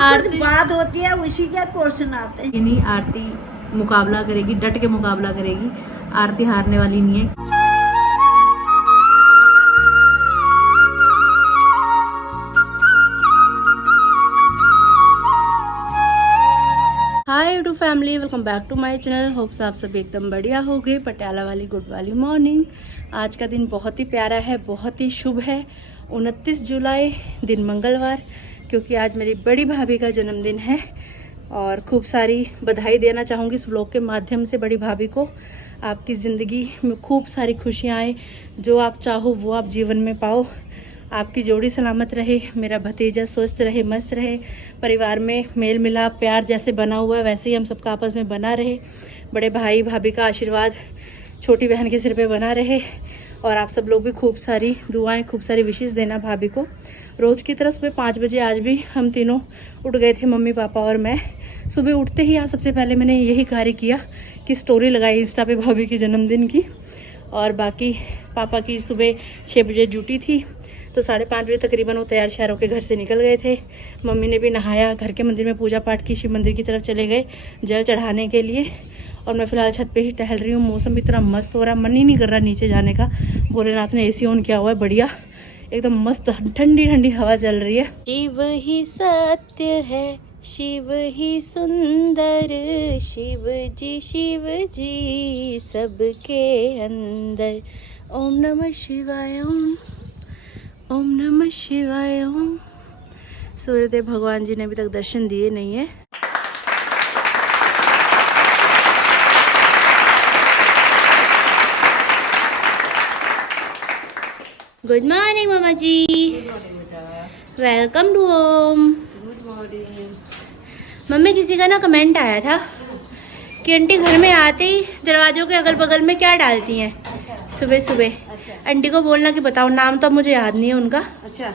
आरती बात होती है उसी के क्वेश्चन आते हैं। नहीं, आरती मुकाबला करेगी, डट के मुकाबला करेगी। आरती हारने वाली नहीं है। Hi to family, welcome back to my channel. Hopes आप सब एकदम बढ़िया हो गए। पटियाला वाली गुड वाली मॉर्निंग। आज का दिन बहुत ही प्यारा है, बहुत ही शुभ है। 29 जुलाई दिन मंगलवार, क्योंकि आज मेरी बड़ी भाभी का जन्मदिन है और खूब सारी बधाई देना चाहूँगी इस व्लॉग के माध्यम से बड़ी भाभी को। आपकी ज़िंदगी में खूब सारी खुशियाँ आए, जो आप चाहो वो आप जीवन में पाओ। आपकी जोड़ी सलामत रहे, मेरा भतीजा स्वस्थ रहे, मस्त रहे, परिवार में मेल मिलाप प्यार जैसे बना हुआ है वैसे ही हम सबका आपस में बना रहे। बड़े भाई भाभी का आशीर्वाद छोटी बहन के सिर पे बना रहे और आप सब लोग भी खूब सारी दुआएं, खूब सारी विशेष देना भाभी को। रोज़ की तरह सुबह 5 बजे आज भी हम तीनों उठ गए थे, मम्मी पापा और मैं। सुबह उठते ही आज सबसे पहले मैंने यही कार्य किया कि स्टोरी लगाई इंस्टा पे भाभी के जन्मदिन की। और बाकी पापा की सुबह 6 बजे ड्यूटी थी, तो 5:30 बजे तकरीबन वो तैयार श्यार होकर घर से निकल गए थे। मम्मी ने भी नहाया, घर के मंदिर में पूजा पाठ की, शिव मंदिर की तरफ चले गए जल चढ़ाने के लिए। और मैं फ़िलहाल छत पे ही टहल रही हूँ। मौसम इतना मस्त हो रहा, मन ही नहीं कर रहा नीचे जाने का। भोलेनाथ ने एसी ऑन किया हुआ है, बढ़िया एकदम मस्त ठंडी ठंडी हवा चल रही है। शिव ही सत्य है, शिव ही सुंदर, शिव जी सबके अंदर। ओम नमः शिवाय, ओम नमः शिवाय ओम। सूर्यदेव भगवान जी ने अभी तक दर्शन दिए नहीं है। गुड मॉर्निंग मामा जी, वेलकम टू होम। मम्मी, किसी का ना कमेंट आया था कि आंटी घर में आते ही दरवाजों के अगल बगल में क्या डालती हैं सुबह सुबह। आंटी को बोलना कि बताओ, नाम तो मुझे याद नहीं है उनका। अच्छा,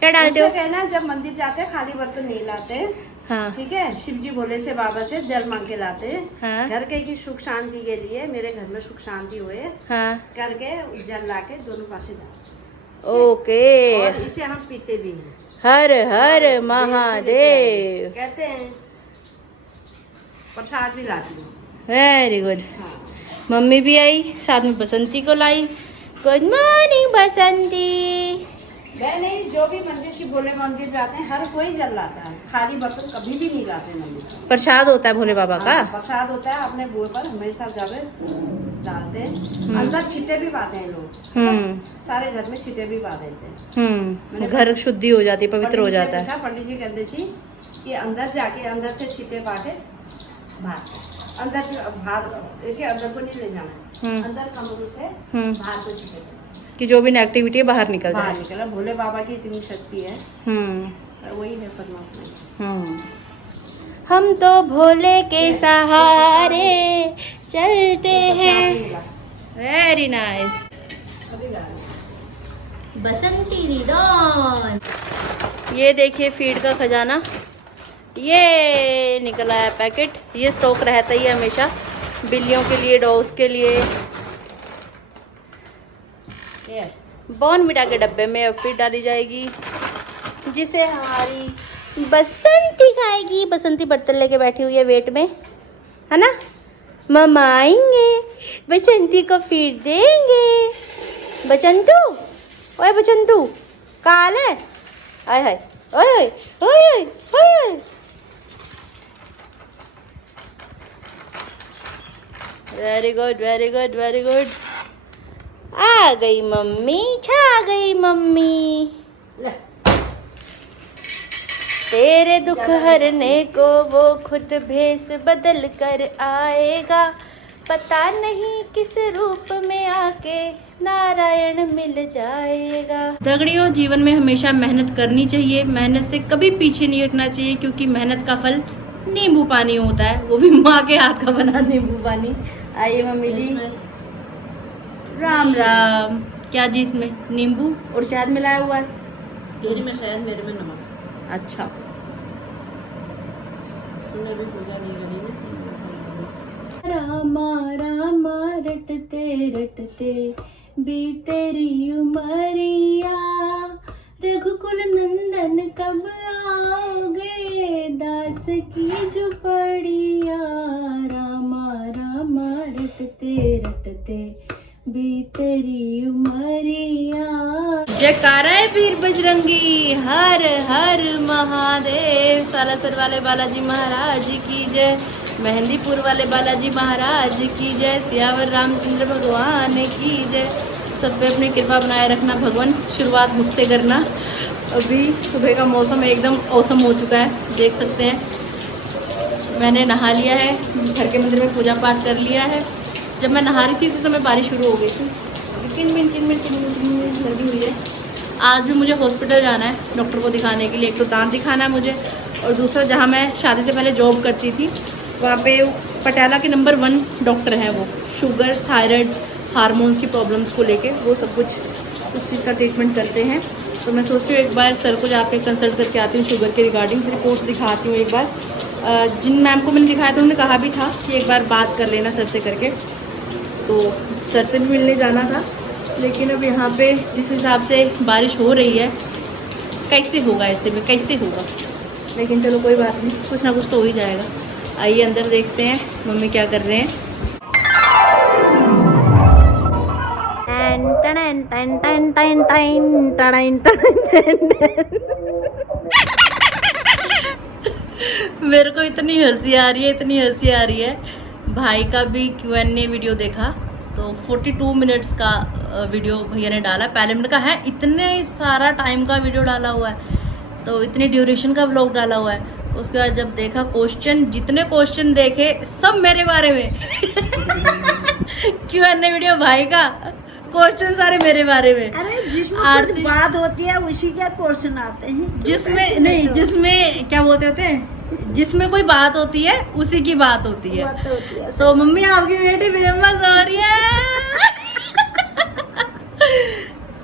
क्या डालते हो? कहना जब मंदिर जाते हैं खाली बर्तन नहीं लाते हैं। हाँ ठीक है, शिव जी भोले से बाबा से जल मांग के लाते हैं। हाँ घर के की सुख शांति के लिए, मेरे घर में सुख शांति हुए हाँ, करके जल ला के दोनों पासे डालते। ओके। और इसे हम पीते भी हैं। हर हर महादेव कहते हैं। प्रसाद भी लाती हूँ। Very good. हाँ। मम्मी भी आई, साथ में बसंती को लाई। गुड मॉर्निंग बसंती। नहीं, जो भी मंदिर शिव भोले मंदिर जाते हैं हर कोई जल लाता है, खाली बर्तन कभी भी नहीं लाते मंदिर। प्रसाद होता है भोले बाबा का। हाँ, प्रसाद होता है, अपने बोल पर हमेशा जावे डालते हैं। अंदर छींटे भी पाते हैं लोग। सारे घर में छींटे भी पा देते हैं। घर शुद्धि हो जाती है, पवित्र हो जाता है। पंडित जी कहते थी कि अंदर जाके अंदर से छींटे पाटे बाहर, अंदर से बाहर, ऐसे अंदर को नहीं ले जाना, अंदर कमरों से बाहर को छींटे कि जो भी नेगेटिविटी है बाहर निकल बाहर जाए। निकला। भोले बाबा की इतनी शक्ति है, वही है परमात्मा। हम तो भोले के सहारे चलते हैं। Very nice. बसंती रिडॉन। ये देखिए फीड का खजाना, ये निकला है पैकेट। ये स्टॉक रहता ही है हमेशा बिल्लियों के लिए, डॉग्स के लिए। बॉर्नविटा के डब्बे में फीड डाली जाएगी, जिसे हमारी बसंती खाएगी। बसंती बर्तन लेके बैठी हुई है वेट में, है ना। मम्मा आएंगे, बसंती को फीड देंगे। बचंतू, ओए बचंतू, काल है। आय हाय, ओए ओए ओए ओए। Very good very good very good. आ गई मम्मी, छा गई मम्मी। तेरे दुख हरने को वो खुद भेष बदल कर आएगा। पता नहीं किस रूप में आके नारायण मिल जाएगा। दगड़ियों, जीवन में हमेशा मेहनत करनी चाहिए, मेहनत से कभी पीछे नहीं हटना चाहिए, क्योंकि मेहनत का फल नींबू पानी होता है, वो भी माँ के हाथ का बना नींबू पानी। आइए मम्मी जी। राम राम। क्या जी इसमें? नींबू और शहद मिलाया हुआ है। तेरी में शहद, मेरे में नमक। अच्छा, तूने भी पूजा नहीं करी ना। रामा रामा रटते रटते बीतेरी उमरिया, रघुकुल नंदन कब आओगे पास की झुपड़िया, रामा रामा रटते रटते बीतेरी उमरिया। जयकारा है वीर बजरंगी, हर हर महादेव। सालासर वाले बालाजी महाराज की जय, मेहंदीपुर वाले बालाजी महाराज की जय, सियावर रामचंद्र भगवान की जय। सब पे अपनी कृपा बनाए रखना भगवान। शुरुआत मुझसे करना। अभी सुबह का मौसम एकदम औसम हो चुका है, देख सकते हैं। मैंने नहा लिया है, घर के मंदिर में पूजा पाठ कर लिया है। जब मैं नहा रही थी उसी समय बारिश शुरू हो गई थी। 3 मिनट लगी हुई है। आज भी मुझे हॉस्पिटल जाना है डॉक्टर को दिखाने के लिए। एक तो दांत दिखाना है मुझे, और दूसरा जहाँ मैं शादी से पहले जॉब करती थी वहाँ पे पटियाला के नंबर 1 डॉक्टर हैं। वो शुगर, थायराइड, हार्मोन्स की प्रॉब्लम्स को लेके वो सब कुछ उस चीज़ का ट्रीटमेंट करते हैं। तो मैं सोचती हूँ एक बार सर को जाके कंसल्ट करके आती हूँ, शुगर के रिगार्डिंग रिपोर्ट्स दिखाती हूँ एक बार। जिन मैम को मैंने दिखाया था उन्होंने कहा भी था कि एक बार बात कर लेना सर से करके, तो सर से भी मिलने जाना था। लेकिन अब यहाँ पे जिस हिसाब से बारिश हो रही है, कैसे होगा ऐसे में, कैसे होगा। लेकिन चलो कोई बात नहीं, कुछ ना कुछ तो हो ही जाएगा। आइए अंदर देखते हैं मम्मी क्या कर रहे हैं। मेरे को इतनी हंसी आ रही है, इतनी हंसी आ रही है। भाई का भी Q&A वीडियो देखा तो 42 मिनट्स का वीडियो भैया ने डाला। पहले मैंने कहा है इतने सारा टाइम का वीडियो डाला हुआ है, तो इतनी ड्यूरेशन का व्लॉग डाला हुआ है। उसके बाद जब देखा क्वेश्चन, जितने क्वेश्चन देखे सब मेरे बारे में। Q&A वीडियो भाई का, क्वेश्चन सारे मेरे बारे में। अरे जिसमें कुछ बात होती है उसी के क्वेश्चन आते हैं। जिसमें नहीं, जिसमें क्या बोलते होते हैं, जिसमें कोई बात होती है उसी की बात होती है। तो मम्मी आपकी बेटी फेमस हो रही है।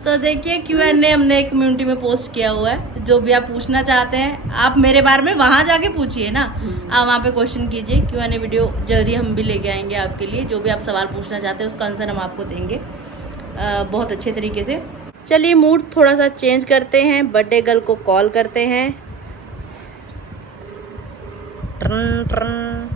तो देखिए Q&A हमने एक कम्युनिटी में पोस्ट किया हुआ है। जो भी आप पूछना चाहते हैं आप मेरे बारे में वहाँ जाके पूछिए ना, आप वहाँ पे क्वेश्चन कीजिए। Q&A वीडियो जल्दी हम भी लेके आएंगे आपके लिए। जो भी आप सवाल पूछना चाहते हैं उसका आंसर हम आपको देंगे बहुत अच्छे तरीके से। चलिए मूड थोड़ा सा चेंज करते हैं, बर्थडे गर्ल को कॉल करते हैं। Turn turn.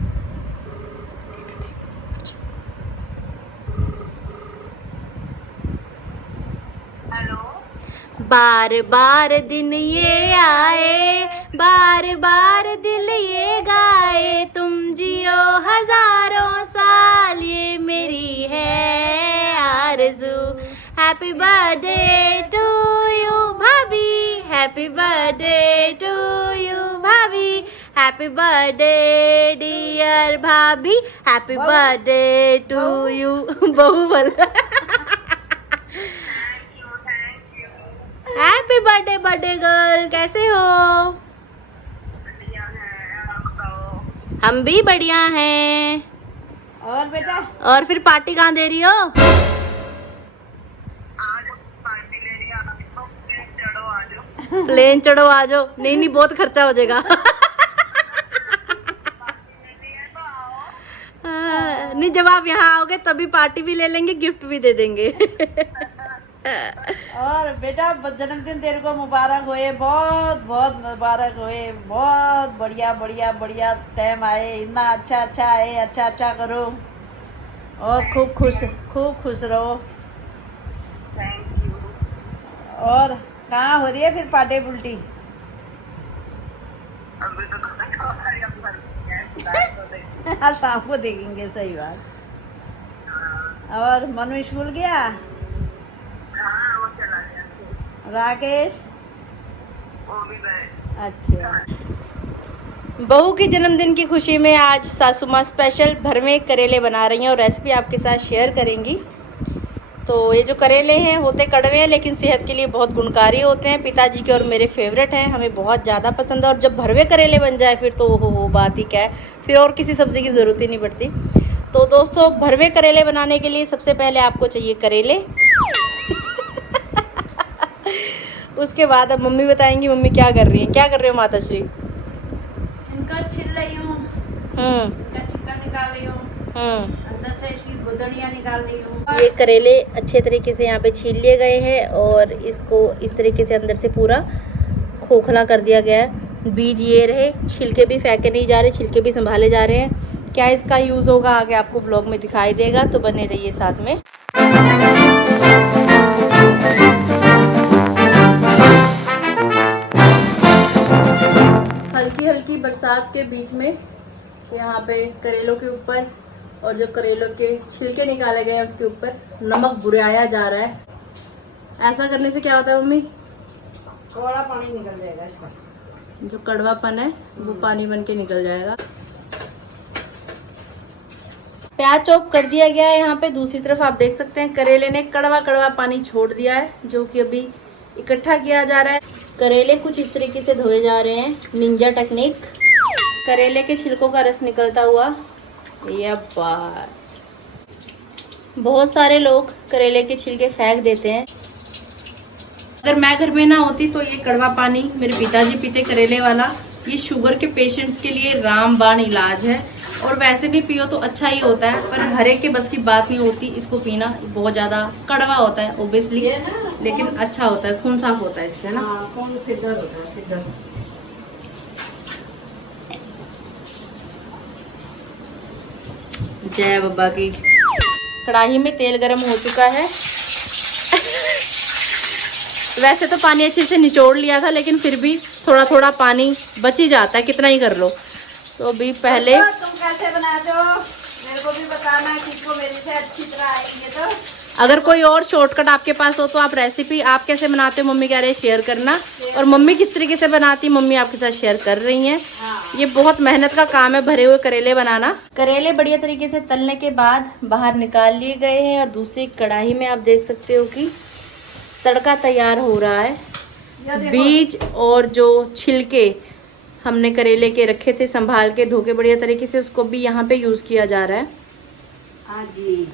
बार बार दिन ये आए, बार बार दिल ये गाए, तुम जियो हजारों साल ये मेरी है आरज़ू। हैप्पी बर्थडे टू यू भाभी, हैप्पी बर्थडे टू यू भाभी, हैप्पी बर्थडे डियर भाभी, हैप्पी बर्थडे टू यू। बहू बोला हैप्पी बर्थडे बर्थडे गर्ल, कैसे हो? हम भी बढ़िया हैं। और बेटा, और फिर पार्टी कहाँ दे रही हो? प्लेन चढ़ो आ जाओ। नहीं नहीं बहुत खर्चा हो जाएगा। नहीं जब आप यहाँ आओगे तभी पार्टी भी ले लेंगे, गिफ्ट भी दे देंगे। और बेटा जन्मदिन तेरे को मुबारक होए, बहुत बहुत मुबारक होए। बहुत बढ़िया बढ़िया बढ़िया टाइम आए, इतना अच्छा अच्छा आए, अच्छा अच्छा करो और खूब खुश रहो। और कहाँ हो रही है फिर पार्टी पुल्टी? शाम को देखेंगे, सही बात। और मनु स्कूल गया? राकेश? अच्छा। बहू के जन्मदिन की खुशी में आज सासू माँ स्पेशल भरवे करेले बना रही हैं और रेसिपी आपके साथ शेयर करेंगी। तो ये जो करेले हैं होते कड़वे हैं लेकिन सेहत के लिए बहुत गुणकारी होते हैं। पिताजी के और मेरे फेवरेट हैं, हमें बहुत ज़्यादा पसंद है। और जब भरवे करेले बन जाए फिर तो हो बात ही क्या है, फिर और किसी सब्ज़ी की ज़रूरत ही नहीं पड़ती। तो दोस्तों भरवे करेले बनाने के लिए सबसे पहले आपको चाहिए करेले। उसके बाद अब मम्मी बताएंगी मम्मी क्या कर रही हैं। क्या कर रहे हो माता श्री? इनका छिल रही हूँ, इनका छिक्का निकाल रही हूँ, अंदर से इसकी गुदड़ियाँ निकाल रही हूँ। ये करेले अच्छे तरीके से यहाँ पे छील लिए गए हैं और इसको इस तरीके से अंदर से पूरा खोखला कर दिया गया है। बीज ये रहे, छिलके भी फेंके नहीं जा रहे, छिलके भी संभाले जा रहे हैं। क्या इसका यूज़ होगा आगे आपको ब्लॉग में दिखाई देगा, तो बने रहिए साथ में। हल्की हल्की बरसात के बीच में यहाँ पे करेलों के ऊपर और जो करेलों के छिलके निकाले गए हैं उसके ऊपर नमक बुराया जा रहा है। ऐसा करने से क्या होता है मम्मी? थोड़ा पानी निकल जाएगा इसका, जो कड़वापन है वो पानी बन के निकल जाएगा। प्याज चॉप कर दिया गया है। यहाँ पे दूसरी तरफ आप देख सकते हैं करेले ने कड़वा कड़वा पानी छोड़ दिया है, जो कि अभी इकट्ठा किया जा रहा है। करेले कुछ इस तरीके से धोए जा रहे हैं, निंजा टेक्निक। करेले के छिलकों का रस निकलता हुआ, ये बात। बहुत सारे लोग करेले के छिलके फेंक देते हैं। अगर मैं घर में ना होती तो ये कड़वा पानी मेरे पिताजी पीते करेले वाला। ये शुगर के पेशेंट्स के लिए रामबाण इलाज है, और वैसे भी पियो तो अच्छा ही होता है, पर हर एक के बस की बात नहीं होती इसको पीना। बहुत ज़्यादा कड़वा होता है ओब्वियसली, लेकिन अच्छा होता है, खून साफ होता है इससे ना। खून फिल्टर होता है, फिल्टर। जय बाबा की। कढ़ाई में तेल गरम हो चुका है। वैसे तो पानी अच्छे से निचोड़ लिया था, लेकिन फिर भी थोड़ा थोड़ा पानी बच ही जाता है, कितना ही कर लो। तो अभी पहले तुम कैसे बनाते हो मेरे को भी बताना, किसको मेरे से अच्छी तरह आएंगे। तो अगर कोई और शॉर्टकट आपके पास हो तो आप रेसिपी आप कैसे बनाते हो मम्मी कह रहे हैं शेयर करना, और मम्मी किस तरीके से बनाती मम्मी आपके साथ शेयर कर रही हैं। ये बहुत मेहनत का काम है भरे हुए करेले बनाना। करेले बढ़िया तरीके से तलने के बाद बाहर निकाल लिए गए हैं, और दूसरी कढ़ाई में आप देख सकते हो कि तड़का तैयार हो रहा है। बीज और जो छिलके हमने करेले के रखे थे संभाल के धो के बढ़िया तरीके से, उसको भी यहाँ पे यूज़ किया जा रहा है। हाँ जी,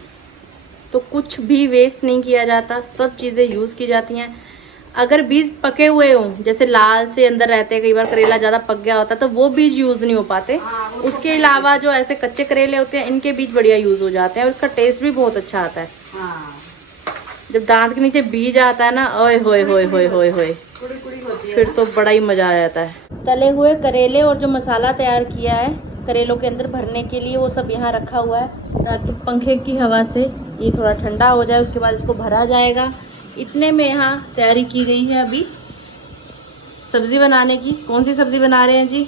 तो कुछ भी वेस्ट नहीं किया जाता, सब चीज़ें यूज़ की जाती हैं। अगर बीज पके हुए हों, जैसे लाल से अंदर रहते हैं, कई बार करेला ज़्यादा पक गया होता है तो वो बीज यूज़ नहीं हो पाते। उसके अलावा जो ऐसे कच्चे करेले होते हैं इनके बीज बढ़िया यूज़ हो जाते हैं, और उसका टेस्ट भी बहुत अच्छा आता है। हाँ। जब दांत के नीचे बीज आता है ना, ओए होए होए होए होए होए, फिर तो बड़ा ही मज़ा आ जाता है। तले हुए करेले और जो मसाला तैयार किया है करेलों के अंदर भरने के लिए, वो सब यहाँ रखा हुआ है, ताकि पंखे की हवा से ये थोड़ा ठंडा हो जाए। उसके बाद इसको भरा जाएगा। इतने में यहाँ तैयारी की गई है अभी सब्जी बनाने की। कौन सी सब्जी बना रहे हैं जी?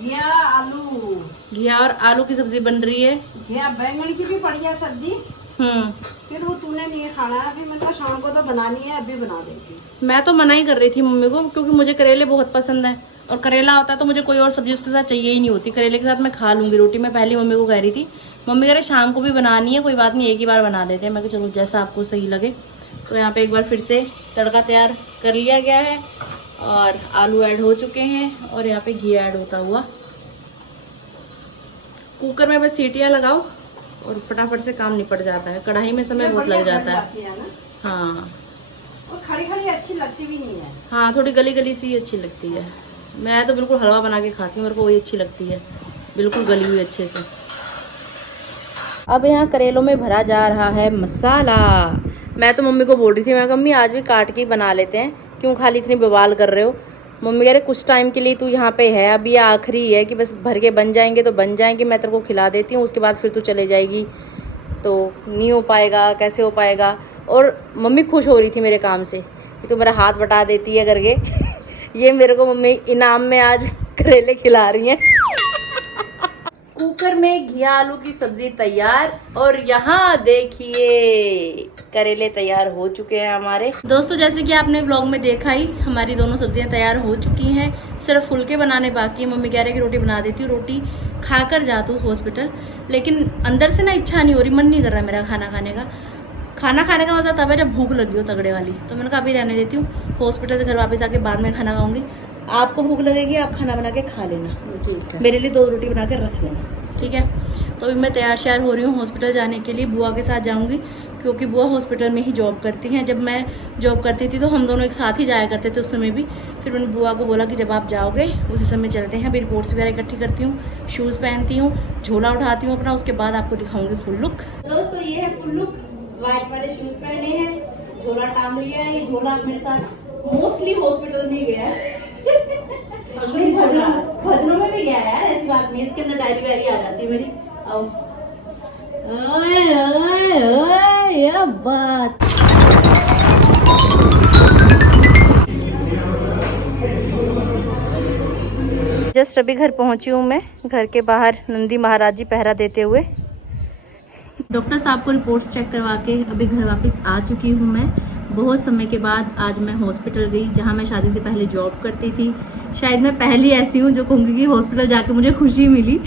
घिया आलू। घिया और आलू की सब्जी बन रही है। घिया बैंगन की भी बढ़िया सब्जी। फिर वो तूने नहीं खाना है, अभी मतलब शाम को तो बनानी है, अभी बना देगी। मैं तो मना ही कर रही थी मम्मी को, क्योंकि मुझे करेले बहुत पसंद है, और करेला होता है तो मुझे कोई और सब्जी उसके साथ चाहिए ही नहीं होती। करेले के साथ मैं खा लूंगी रोटी। मैं पहले मम्मी को कह रही थी, मम्मी कह रहे शाम को भी बनानी है, कोई बात नहीं एक ही बार बना देते हैं। मैं चलो जैसा आपको सही लगे। तो यहाँ पे एक बार फिर से तड़का तैयार कर लिया गया है, और आलू ऐड हो चुके हैं, और यहाँ पे घी ऐड होता हुआ। कुकर में बस सीटियाँ लगाओ और फटाफट से काम निपट जाता है। कढ़ाई में समय बहुत लग जाता है। हाँ, और खड़ी खड़ी अच्छी लगती भी नहीं है। हाँ, थोड़ी गली गली सी अच्छी लगती है। मैं तो बिल्कुल हलवा बना के खाती हूँ, मेरे को वही अच्छी लगती है, बिल्कुल गली हुई अच्छे से। अब यहाँ करेलों में भरा जा रहा है मसाला। मैं तो मम्मी को बोल रही थी, मैं मम्मी आज भी काट के ही बना लेते हैं, क्यों खाली इतनी बवाल कर रहे हो। मम्मी कह रहे कुछ टाइम के लिए तू यहाँ पे है, अभी ये आखिरी है कि बस भर के बन जाएंगे तो बन जाएंगे, मैं तेरे को खिला देती हूँ, उसके बाद फिर तू चले जाएगी तो नहीं हो पाएगा, कैसे हो पाएगा। और मम्मी खुश हो रही थी मेरे काम से कि तू मेरा हाथ बटा देती है करके। ये मेरे को मम्मी इनाम में आज करेले खिला रही हैं। कुकर में घिया आलू की सब्जी तैयार, और यहाँ देखिए करेले तैयार हो चुके हैं हमारे। दोस्तों जैसे कि आपने व्लॉग में देखा ही, हमारी दोनों सब्जियां तैयार हो चुकी हैं, सिर्फ फुलके बनाने बाकी है। मम्मी कह रहे कि रोटी बना देती हूँ, रोटी खाकर जा तू हॉस्पिटल। लेकिन अंदर से ना इच्छा नहीं हो रही, मन नहीं कर रहा मेरा खाना खाने का। खाना खाने का मजा तब है जब भूख लगी हो तगड़े वाली। तो मैंने कहा अभी रहने देती हूँ, हॉस्पिटल से घर वापस आके बाद में खाना खाऊंगी। आपको भूख लगेगी आप खाना बना के खा लेना, ठीक है। मेरे लिए 2 रोटी बना के रख लेना, ठीक है। तो अभी मैं तैयार श्यार हो रही हूँ हॉस्पिटल जाने के लिए। बुआ के साथ जाऊँगी, क्योंकि बुआ हॉस्पिटल में ही जॉब करती हैं। जब मैं जॉब करती थी तो हम दोनों एक साथ ही जाया करते थे उस समय भी। फिर मैंने बुआ को बोला कि जब आप जाओगे उसी समय चलते हैं। अभी रिपोर्ट्स वगैरह इकट्ठी करती हूँ, शूज़ पहनती हूँ, झोला उठाती हूँ अपना, उसके बाद आपको दिखाऊंगी फुल लुक। दोस्तों ये है फुल लुक। वाइट वाले शूज़ पहने हैं, झोला टांग लिया है। ये झोला मेरे साथ मोस्टली हॉस्पिटल में गया है। कुछ नहीं चल रहा है। भजनों में भी गया है यार, ऐसी बात नहीं, इसके अंदर डायरी वायरी आ जाती है मेरी। आओ, ओए ओए ओए, ये बात। जस्ट अभी घर पहुंची हूँ मैं, घर के बाहर नंदी महाराज जी पहरा देते हुए। डॉक्टर साहब को रिपोर्ट्स चेक करवा के अभी घर वापस आ चुकी हूँ मैं। बहुत समय के बाद आज मैं हॉस्पिटल गई, जहाँ मैं शादी से पहले जॉब करती थी। शायद मैं पहली ऐसी हूँ जो कहूँगी कि हॉस्पिटल जाके मुझे खुशी मिली,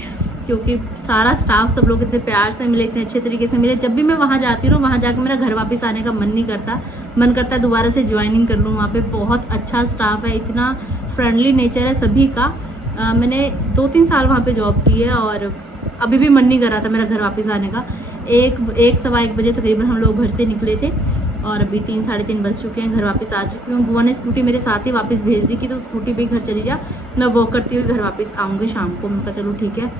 क्योंकि सारा स्टाफ, सब लोग इतने प्यार से मिले, इतने अच्छे तरीके से मिले। जब भी मैं वहाँ जाती हूँ, वहाँ जाकर मेरा घर वापस आने का मन नहीं करता, मन करता है दोबारा से ज्वाइनिंग कर लूँ। वहाँ पे बहुत अच्छा स्टाफ है, इतना फ्रेंडली नेचर है सभी का। मैंने 2-3 साल वहाँ पे जॉब की है और अभी भी मन नहीं कर रहा था मेरा घर वापस आने का। 1-1 बजे तकरीबन हम लोग घर से निकले थे और अभी 3-3:30 बज चुके हैं, घर वापस आ चुकी हूँ। बुआ ने स्कूटी मेरे साथ ही वापस भेज दी कि तो स्कूटी पे घर चली जा, मैं वॉक करती हुई घर वापस आऊँगी शाम को। मैं कहा चलो ठीक है।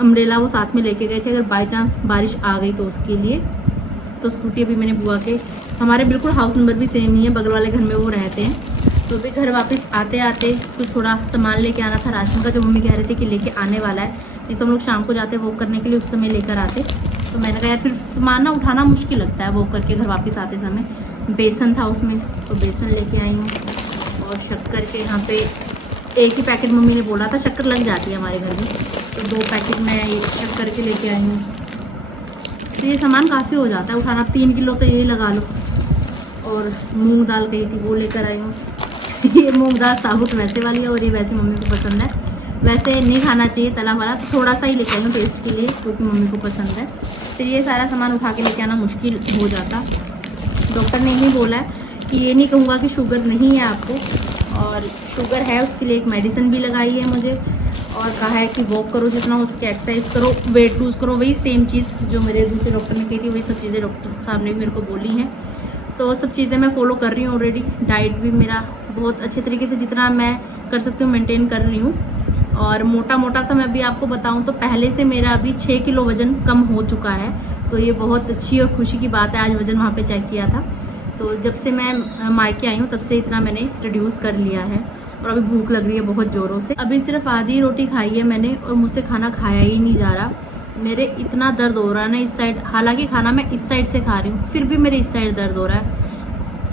अम्ब्रेला वो साथ में लेके गए थे, अगर बाई चांस बारिश आ गई तो उसके लिए। तो स्कूटी अभी मैंने बुआ के, हमारे बिल्कुल हाउस नंबर भी सेम ही है, बगल वाले घर में वो रहते हैं। तो अभी घर वापस आते आते कुछ थोड़ा सामान लेके आना था राशन का, जो मम्मी कह रहे थे कि लेके आने वाला है, नहीं तो हम लोग शाम को जाते वॉक करने के लिए, उस समय लेकर आते। तो मैंने कहा यार फिर सामान ना उठाना मुश्किल लगता है वॉक करके घर वापस आते समय। बेसन था उसमें, तो बेसन लेके आई हूँ और शक्कर के यहाँ पे एक ही पैकेट मम्मी ने बोला था, शक्कर लग जाती है हमारे घर में, तो 2 पैकेट मैं शक्कर के लेके आई हूँ। तो ये सामान काफ़ी हो जाता है उठाना, 3 किलो तो ये लगा लो। और मूंग दाल कही थी वो लेकर आई हूँ। ये मूंग दाल साबुत वैसे वाली है और ये वैसे मम्मी को पसंद है। वैसे नहीं खाना चाहिए तला वाला, तो थोड़ा सा ही लेके आई हूँ टेस्ट के लिए, क्योंकि मम्मी को पसंद है। फिर ये सारा सामान उठा के लेके आना मुश्किल हो जाता। डॉक्टर ने यही बोला है कि ये नहीं कहूँगा कि शुगर नहीं है आपको, और शुगर है उसके लिए एक मेडिसिन भी लगाई है मुझे, और कहा है कि वॉक करो जितना हो सके, एक्सरसाइज करो, वेट लूज़ करो। वही सेम चीज़ जो मेरे दूसरे डॉक्टर ने कही थी, वही सब चीज़ें डॉक्टर साहब ने भी मेरे को बोली हैं। तो सब चीज़ें मैं फॉलो कर रही हूँ ऑलरेडी। डाइट भी मेरा बहुत अच्छे तरीके से जितना मैं कर सकती हूँ मेंटेन कर रही हूँ। और मोटा सा मैं अभी आपको बताऊँ तो पहले से मेरा अभी 6 किलो वज़न कम हो चुका है, तो ये बहुत अच्छी और खुशी की बात है। आज वज़न वहाँ पे चेक किया था, तो जब से मैं मायके आई हूँ तब से इतना मैंने रिड्यूस कर लिया है। और अभी भूख लग रही है बहुत ज़ोरों से। अभी सिर्फ आधी रोटी खाई है मैंने और मुझसे खाना खाया ही नहीं जा रहा। मेरे इतना दर्द हो रहा है ना इस साइड, हालांकि खाना मैं इस साइड से खा रही हूँ, फिर भी मेरे इस साइड दर्द हो रहा है।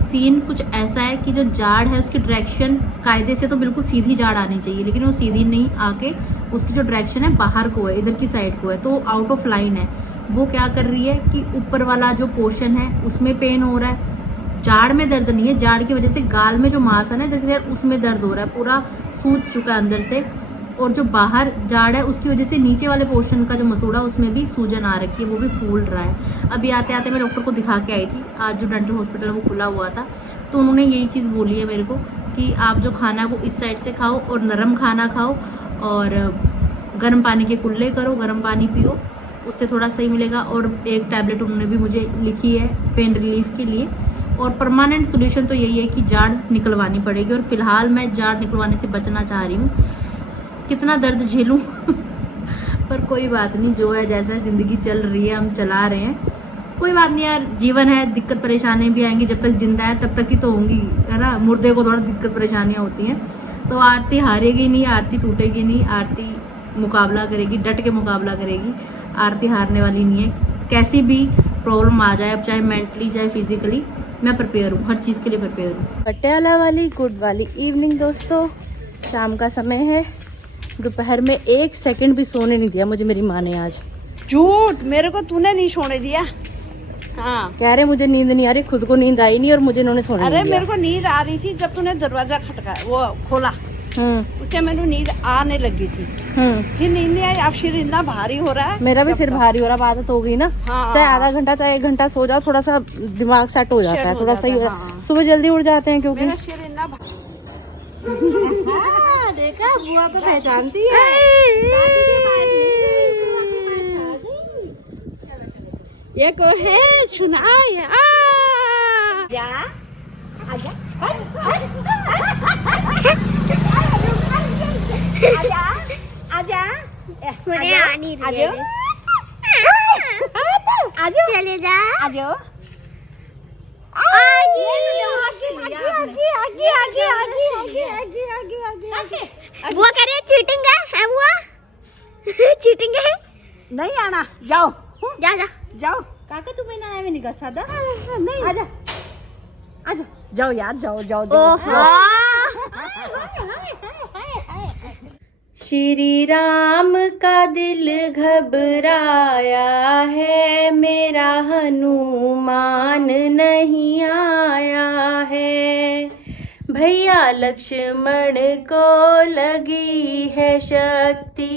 सीन कुछ ऐसा है कि जो जाड़ है उसकी डायरेक्शन कायदे से तो बिल्कुल सीधी जाड़ आनी चाहिए, लेकिन वो सीधी नहीं आके उसकी जो डायरेक्शन है बाहर को है, इधर की साइड को है, तो आउट ऑफ लाइन है। वो क्या कर रही है कि ऊपर वाला जो पोर्शन है उसमें पेन हो रहा है, जाड़ में दर्द नहीं है। जाड़ की वजह से गाल में जो मांस है ना इधर की साइड, उसमें दर्द हो रहा है, पूरा सूज चुका है अंदर से। और जो बाहर जाड़ है उसकी वजह से नीचे वाले पोर्शन का जो मसूड़ा उसमें भी सूजन आ रखी है, वो भी फूल रहा है। अभी आते आते मैं डॉक्टर को दिखा के आई थी, आज जो डेंटल हॉस्पिटल है वो खुला हुआ था, तो उन्होंने यही चीज़ बोली है मेरे को कि आप जो खाना है वो इस साइड से खाओ और नरम खाना खाओ और गर्म पानी के कुल्ले करो, गर्म पानी पियो, उससे थोड़ा सही मिलेगा। और एक टैबलेट उन्होंने भी मुझे लिखी है पेन रिलीफ के लिए। और परमानेंट सोल्यूशन तो यही है कि जाड़ निकलवानी पड़ेगी, और फिलहाल मैं जाड़ निकलवाने से बचना चाह रही हूँ। कितना दर्द झेलूं पर कोई बात नहीं, जो है जैसा ज़िंदगी चल रही है हम चला रहे हैं, कोई बात नहीं यार, जीवन है, दिक्कत परेशानी भी आएंगी। जब तक जिंदा है तब तक ही तो होंगी, है ना। मुर्दे को थोड़ा दिक्कत परेशानियां होती हैं। तो आरती हारेगी नहीं, आरती टूटेगी नहीं, आरती मुकाबला करेगी, डट के मुकाबला करेगी। आरती हारने वाली नहीं है, कैसी भी प्रॉब्लम आ जाए, अब चाहे मेंटली चाहे फिजिकली, मैं प्रिपेयर हूँ, हर चीज़ के लिए प्रिपेयर हूँ। पटियाला वाली गुड वाली इवनिंग दोस्तों, शाम का समय है। दोपहर में 1 सेकंड भी सोने नहीं दिया मुझे मेरी माँ ने आज। झूठ, मेरे को तूने नहीं सोने दिया। हाँ, कह रहे मुझे नींद नहीं आ रही, खुद को नींद आई नहीं और मुझे इन्होंने सोने अरे नहीं दिया। मेरे को नींद आ रही थी जब तूने दरवाजा खटका वो खोला, उससे मैंने नींद आने लगी थी। फिर नींद नहीं आई। अब सिर इतना भारी हो रहा है, मेरा भी सिर भारी हो रहा, आदत हो गई ना। हाँ, चाहे आधा घंटा चाहे 1 घंटा सो जाओ, थोड़ा सा दिमाग सेट हो जाता है, थोड़ा सही हो जाता है। सुबह जल्दी उठ जाते हैं क्योंकि मेरा सिर इतना देखा बुआ को पहचानती है। ये को है सुनाए जा आजा आजा आजा मुझे आनी रही है। आजो चले जा। आजो बुआ कह रही है चीटिंग है बुआ चीटिंग है नहीं आना, जाओ जा जा जाओ। काका तू मैंने आया भी नहीं कर सादा नहीं, आजा आजा, जाओ यार, जाओ जाओ ओहो श्री राम का दिल घबराया है, मेरा हनुमान नहीं आया है। भैया लक्ष्मण को लगी है शक्ति,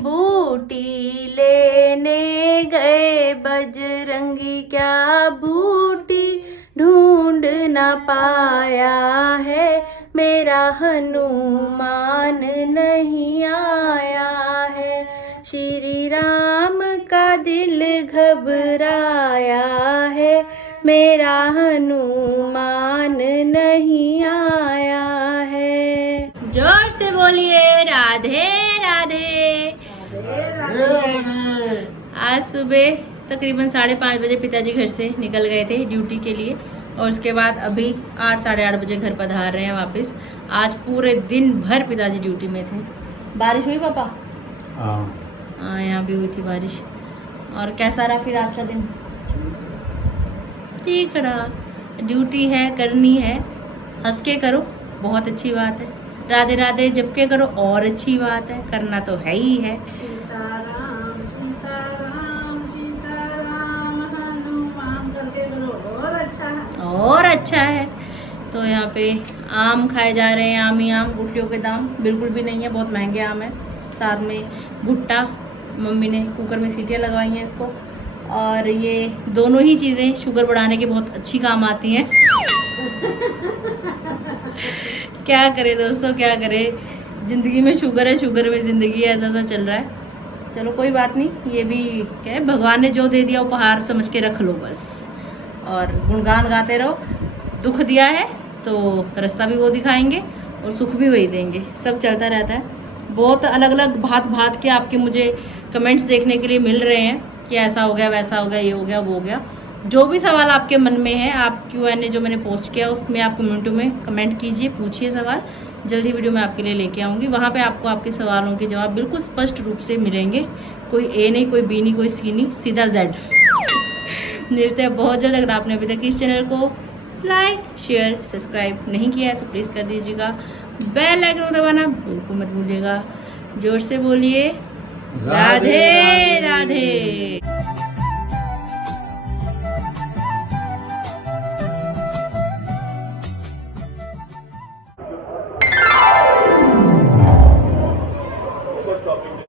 बूटी लेने गए बजरंगी, क्या बूटी ढूंढ ना पाया है, मेरा हनुमान नहीं आया है। श्री राम का दिल घबराया है, मेरा हनुमान नहीं आया है। जोर से बोलिए राधे राधे। आज सुबह तकरीबन 5:30 बजे पिताजी घर से निकल गए थे ड्यूटी के लिए, और उसके बाद अभी 8 साढ़े 8 बजे घर पधार रहे हैं वापस। आज पूरे दिन भर पिताजी ड्यूटी में थे। बारिश हुई पापा? हाँ यहाँ भी हुई थी बारिश। और कैसा रहा फिर आज का दिन? ठीक रहा। ड्यूटी है, करनी है, हंस के करो, बहुत अच्छी बात है। राधे राधे जप के करो, और अच्छी बात है, करना तो है ही है। सीताराम सीताराम सीताराम हनुमान करके करो, और अच्छा है, और अच्छा है। तो यहाँ पे आम खाए जा रहे हैं, आम ही आम। गुठलियों के दाम बिल्कुल भी नहीं है, बहुत महंगे आम है। साथ में भुट्टा, मम्मी ने कुकर में सीटियाँ लगवाई हैं इसको। और ये दोनों ही चीज़ें शुगर बढ़ाने के बहुत अच्छी काम आती हैं। क्या करें दोस्तों, क्या करें, ज़िंदगी में शुगर है, शुगर में ज़िंदगी है, ऐसा चल रहा है। चलो कोई बात नहीं, ये भी क्या है, भगवान ने जो दे दिया उपहार समझ के रख लो बस, और गुणगान गाते रहो। दुख दिया है तो रास्ता भी वो दिखाएंगे और सुख भी वही देंगे, सब चलता रहता है। बहुत अलग अलग भात के आपके मुझे कमेंट्स देखने के लिए मिल रहे हैं कि ऐसा हो गया, वैसा हो गया, ये हो गया, वो हो गया। जो भी सवाल आपके मन में है, आप Q&A जो मैंने पोस्ट किया उसमें आप कम्युनिटी में कमेंट कीजिए, पूछिए सवाल। जल्दी वीडियो मैं आपके लिए लेके आऊँगी। वहाँ पे आपको आपके सवालों के जवाब बिल्कुल स्पष्ट रूप से मिलेंगे। कोई ए नहीं, कोई बी नहीं, कोई सी नहीं, सीधा Z। मिलते हैं बहुत जल्द। अगर आपने अभी तक इस चैनल को लाइक शेयर सब्सक्राइब नहीं किया है तो प्लीज़ कर दीजिएगा। बेल आइकन दबाना बिल्कुल मत भूलिएगा। जोर से बोलिए राधे राधे।